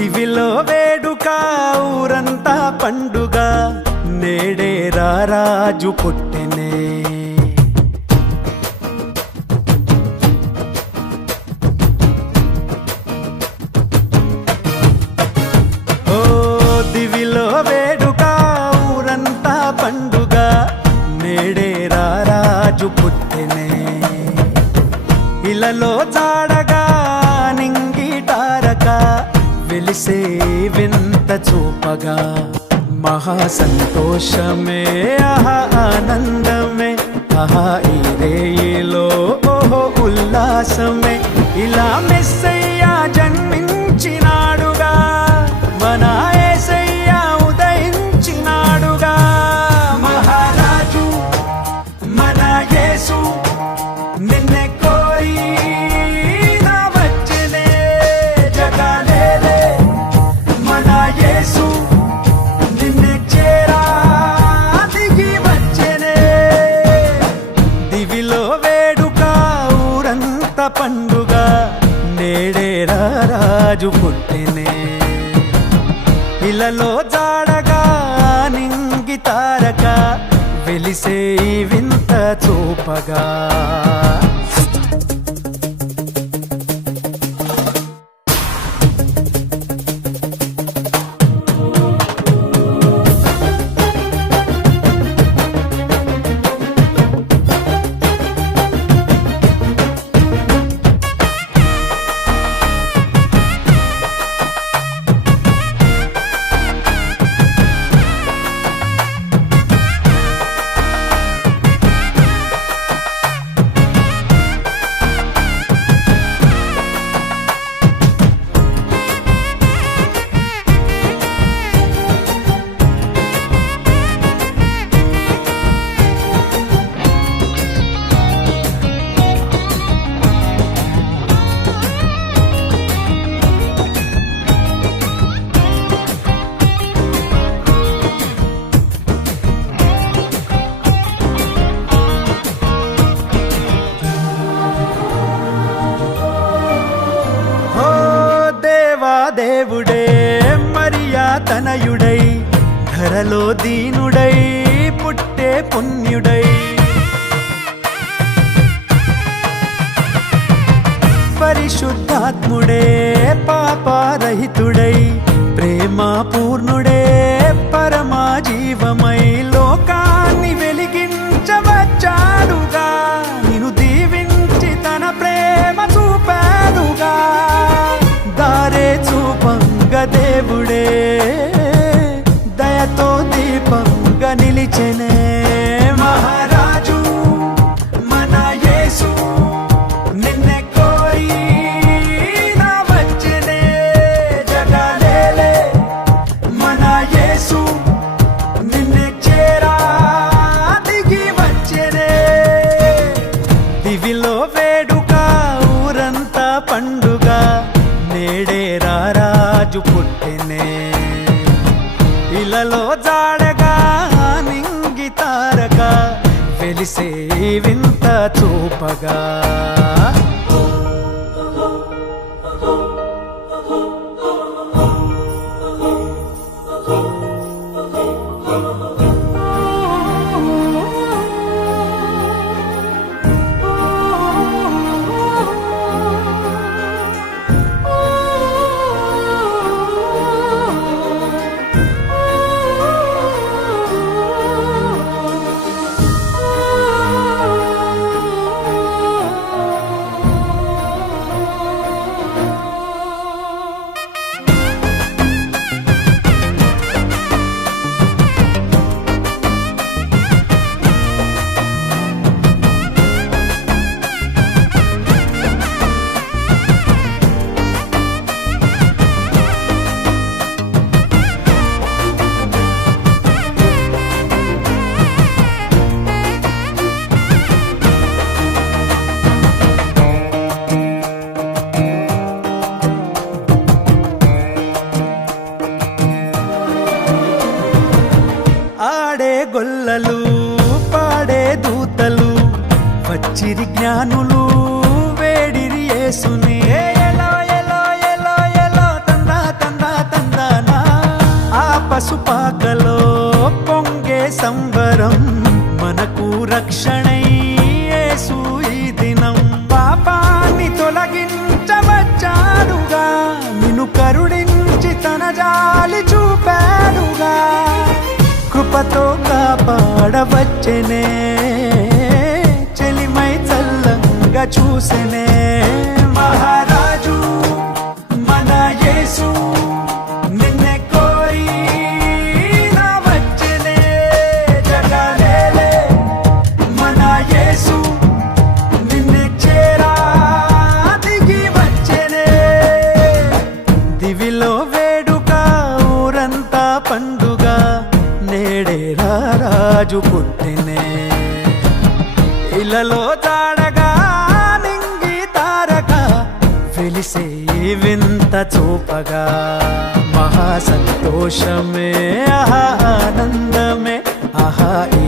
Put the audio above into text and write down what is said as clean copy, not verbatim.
దివిలో వేడుక ఊరంతా పండుగ నేడే రారాజు పుట్టెనే ఓ దివిలో వేడుక ఊరంతా పండుగ నేడే రారాజు పుట్టెనే ఇలలో జాడగా నింగిటారక వెలిసే వింత చూపగా మహా సంతోషమే ఆహా ఆనందమే ఆహా ఈ రేయిలో ఓహో ఉల్లాసమే ఇలా మెస్సయ్యా జన్మించినాడుగా మన యేసయ్యా ఉదయించినాడుగా మహారాజు మన యేసు నిన్నే కోరి నా వచ్చెనే జగలేలే మన యేసు నిన్నే చేరా దిగి వచ్చెనే దివిలో వేడుక ఊరంతా పండుగ నేడే రారాజు పుట్టెనే ఇలలో జాడగా నింగి తారక వెలిసే ఈ వింత చూపగా దేవుడే మరియా తనయుడై ధరలో దీనుడై పుట్టే పుణ్యుడై పరిశుద్ధాత్ముడే పాపరహితుడై ప్రేమ పూర్ణుడే పరమా జీవమై లోకాన్ని వెలిగించవచ్చాడుగా నిన్ను దీవించి తన ప్రేమ చూపాడుగా దారే చూపంగ దేవుడే దయతో దీపంగా నిలిచెనే మహారాజు మన యేసు నిన్నే కోరి నా వచ్చెనే జగలేలే మన యేసు నిన్నే చేరా దిగి వచ్చెనే దివిలో వేడుక ఊరంతా పండుగ నేడే రారాజు పుట్టెనే ఇలలో జాడగా నింగి తారక వెలిసే వింత చూపగా గొల్లలు పాడే దూతలు వచ్చిరి జ్ఞానులు వేడిరి యేసుని ఎలో ఎలో ఎలో ఎలో తందా తందా పసుపాకలో పొంగే సంబరం మనకు రక్షణై యేసు ఈ దినం పాపాన్ని తొలగించవచ్చాడుగా నిన్ను కరుణించి తన జాలి చూపాడుగా కృపతో కాపాడవచ్చెనే చెలిమై చల్లంగా చూసెనే మహారాజు మన యేసు నిన్నే కోరి నా వచ్చెనే జగలేలే మన యేసు నిన్నే చేరా దిగి వచ్చెనే దివిలో వేడుక ఊరంతా పండుగ నేడే రాజు పుట్టినే ఇలలో తాడగా నింగి తారక వెలిసే వింత చూపగా మహా సంతోషమే ఆహా ఆనందమే ఆహా ఈ